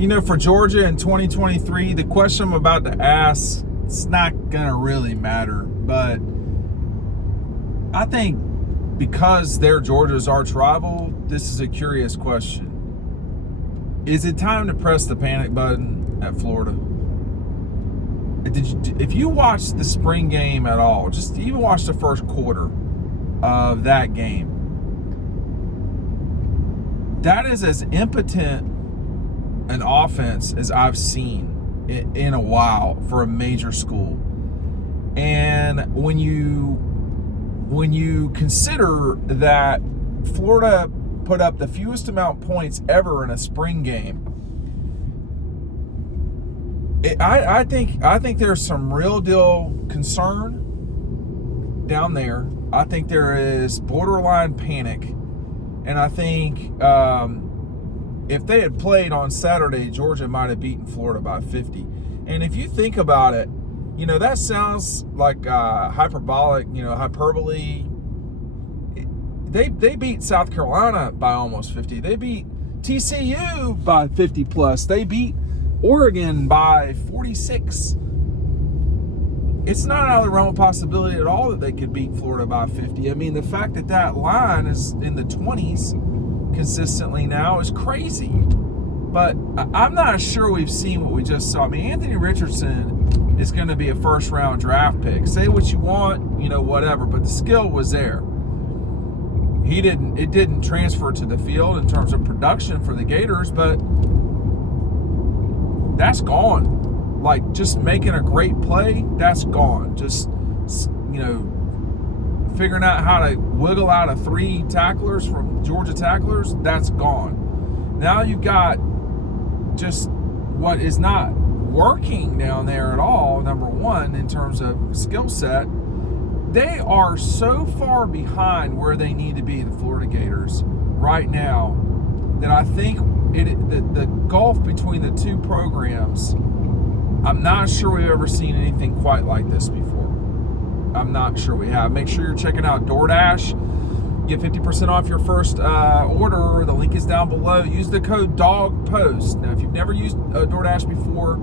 For Georgia in 2023, the question I'm about to ask, it's not going to really matter. But I think because they're Georgia's arch rival, this is a curious question. Is it time to press the panic button at Florida? If you watched the spring game at all, just even watch the first quarter of that game, that is as impotent an offense as I've seen in a while for a major school. And when you consider that Florida put up the fewest amount of points ever in a spring game, I think there's some real deal concern down there. I think there is borderline panic, and I think if they had played on Saturday, Georgia might have beaten Florida by 50. And if you think about it, that sounds like hyperbole. They beat South Carolina by almost 50. They beat TCU by 50 plus. They beat Oregon by 46. It's not out of the realm of possibility at all that they could beat Florida by 50. I mean, the fact that line is in the 20s consistently now is crazy. But I'm not sure we've seen what we just saw. I mean, Anthony Richardson is going to be a first-round draft pick. Say what you want, whatever, but the skill was there. It didn't transfer to the field in terms of production for the Gators, but that's gone. Like, just making a great play, that's gone. Just, figuring out how to wiggle out of 3 tacklers from Georgia tacklers, that's gone. Now you've got just what is not working down there at all, number one, in terms of skill set. They are so far behind where they need to be, the Florida Gators, right now, that I think the gulf between the two programs, I'm not sure we've ever seen anything quite like this before. I'm not sure we have. Make sure you're checking out DoorDash. Get 50% off your first order. The link is down below. Use the code DAWGS. Now, if you've never used DoorDash before,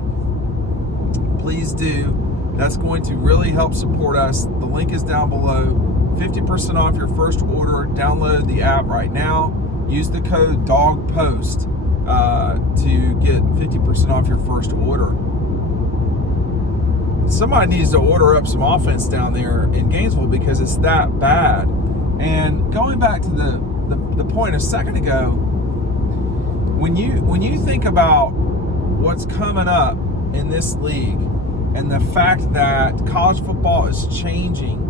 please do. That's going to really help support us. The link is down below. 50% off your first order. Download the app right now. Use the code DAWGPOST to get 50% off your first order. Somebody needs to order up some offense down there in Gainesville because it's that bad. And going back to the point a second ago, when you think about what's coming up in this league and the fact that college football is changing,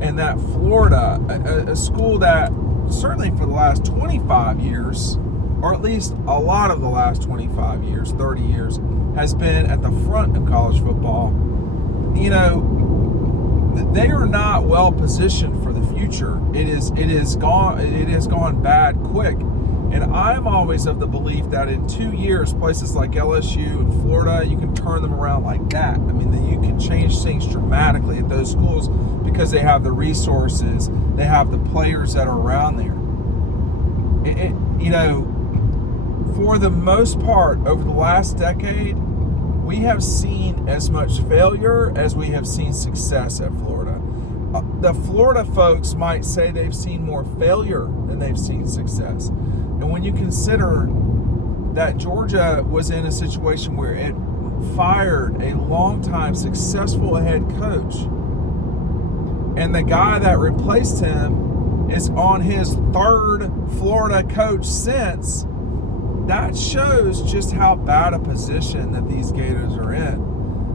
and that Florida, a school that certainly for the last 25 years, or at least a lot of the last 25 years, 30 years, has been at the front of college football, they are not well positioned for the future. It has gone bad quick. And I'm always of the belief that in 2 years, places like LSU and Florida, you can turn them around like that. I mean, that you can change things dramatically at those schools because they have the resources, they have the players that are around there. For the most part, over the last decade, we have seen as much failure as we have seen success at Florida. The Florida folks might say they've seen more failure than they've seen success. And when you consider that Georgia was in a situation where it fired a longtime successful head coach, and the guy that replaced him is on his 3rd Florida coach since, that shows just how bad a position that these Gators are in.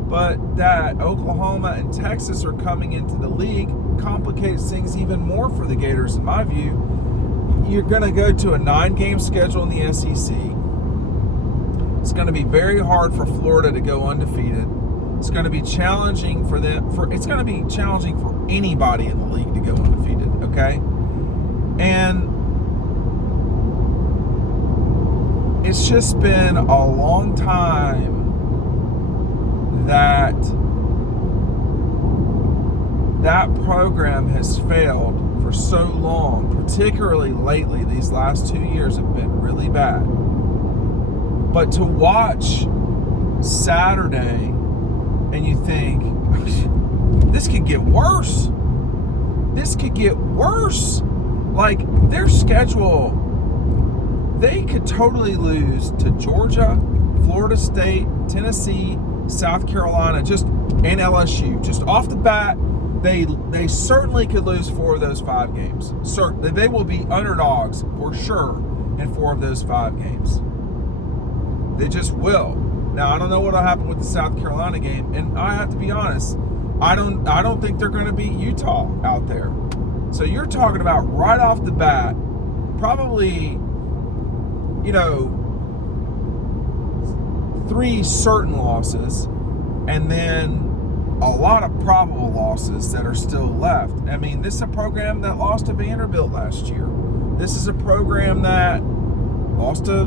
But that Oklahoma and Texas are coming into the league complicates things even more for the Gators, in my view. You're going to go to a 9-game schedule in the SEC. It's going to be very hard for Florida to go undefeated. It's going to be challenging for them. It's going to be challenging for anybody in the league to go undefeated. Okay, and it's just been a long time that program has failed for so long, particularly lately. These last 2 years have been really bad. But to watch Saturday and you think, this could get worse. This could get worse. Like, their schedule, they could totally lose to Georgia, Florida State, Tennessee, South Carolina, and LSU. Just off the bat, they certainly could lose 4 of those 5 games. Certainly, they will be underdogs for sure in 4 of those 5 games. They just will. Now, I don't know what'll happen with the South Carolina game, and I have to be honest, I don't think they're going to beat Utah out there. So you're talking about right off the bat, probably, 3 certain losses, and then a lot of probable losses that are still left. I mean, this is a program that lost to Vanderbilt last year. This is a program that lost to,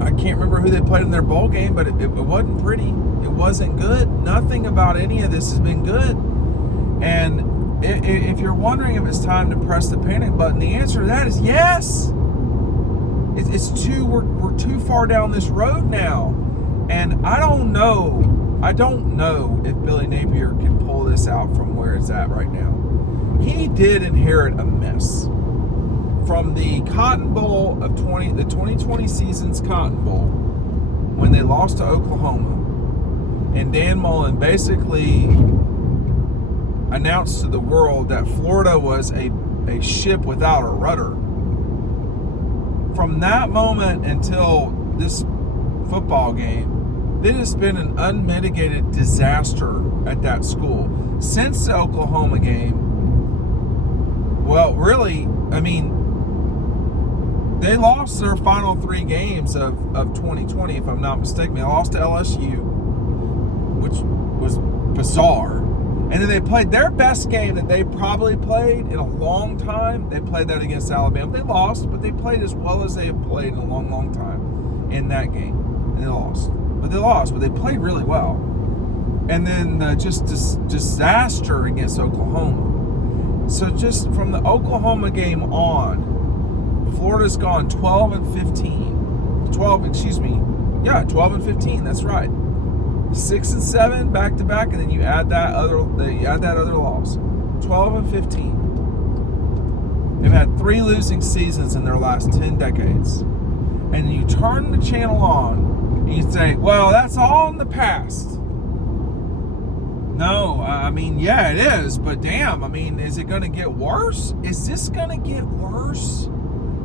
I can't remember who they played in their bowl game, but it wasn't pretty. It wasn't good. Nothing about any of this has been good. And if you're wondering if it's time to press the panic button, the answer to that is yes. We're too far down this road now. And I don't know if Billy Napier can pull this out from where it's at right now. He did inherit a mess from the Cotton Bowl of the 2020 season's Cotton Bowl, when they lost to Oklahoma. And Dan Mullen basically announced to the world that Florida was a ship without a rudder. From that moment until this football game, it has been an unmitigated disaster at that school. Since the Oklahoma game, well, really, I mean, they lost their final 3 games of 2020, if I'm not mistaken. They lost to LSU, which was bizarre. And then they played their best game that they probably played in a long time. They played that against Alabama. They lost, but they played as well as they have played in a long, long time in that game. And they lost. But they played really well. And then just this disaster against Oklahoma. So just from the Oklahoma game on, Florida's gone 12 and 15. 12 and 15, that's right. 6 and 7 back to back, and then you add that other loss. 12 and 15. They've had 3 losing seasons in their last 10 decades. And you turn the channel on and you say, well, that's all in the past. No, I mean, yeah, it is, but damn, I mean, is it going to get worse? Is this going to get worse?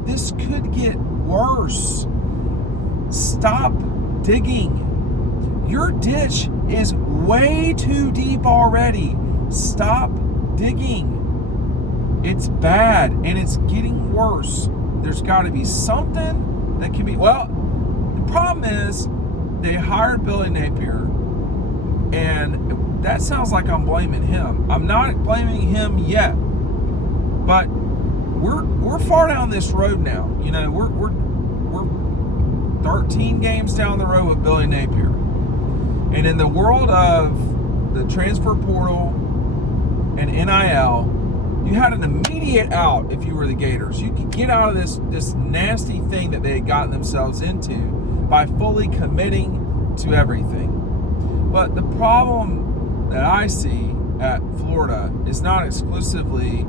This could get worse. Stop digging. Your ditch is way too deep already. Stop digging. It's bad, and it's getting worse. There's got to be something that can be... Well, the problem is they hired Billy Napier, and that sounds like I'm blaming him. I'm not blaming him yet, but we're far down this road now. We're 13 games down the road with Billy Napier. And in the world of the transfer portal and NIL, you had an immediate out if you were the Gators. You could get out of this nasty thing that they had gotten themselves into by fully committing to everything. But the problem that I see at Florida is not exclusively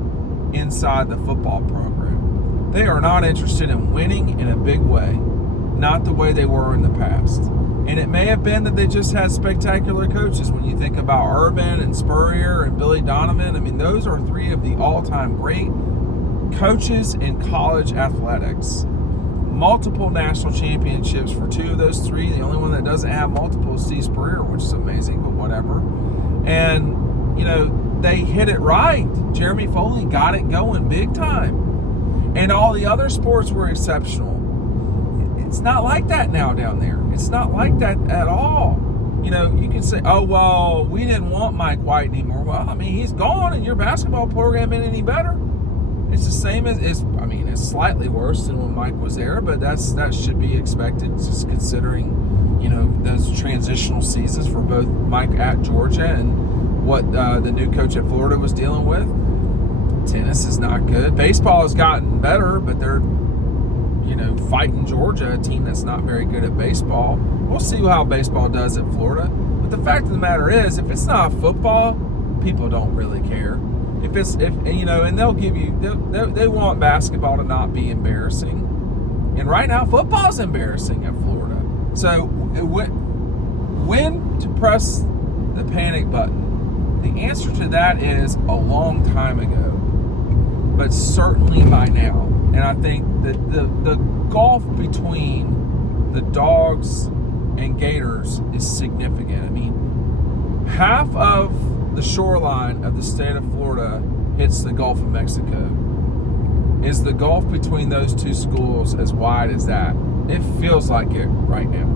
inside the football program. They are not interested in winning in a big way, not the way they were in the past. And it may have been that they just had spectacular coaches. When you think about Urban and Spurrier and Billy Donovan, I mean, those are 3 of the all-time great coaches in college athletics. Multiple national championships for 2 of those 3. The only one that doesn't have multiple is Steve Spurrier, which is amazing, but whatever. And, they hit it right. Jeremy Foley got it going big time. And all the other sports were exceptional. It's not like that now down there. It's not like that at all. You can say, oh, well, we didn't want Mike White anymore. Well, I mean, he's gone, and your basketball program ain't any better. It's the same as, it's slightly worse than when Mike was there, but that should be expected, just considering, those transitional seasons for both Mike at Georgia and what the new coach at Florida was dealing with. Tennis is not good. Baseball has gotten better, but they're fighting Georgia, a team that's not very good at baseball. We'll see how baseball does at Florida. But the fact of the matter is, if it's not football, people don't really care. And they'll give you, they want basketball to not be embarrassing. And right now, football's embarrassing at Florida. So when to press the panic button? The answer to that is a long time ago, but certainly by now. And I think that the gulf between the DAWGS and Gators is significant. I mean, half of the shoreline of the state of Florida hits the Gulf of Mexico. Is the gulf between those two schools as wide as that? It feels like it right now.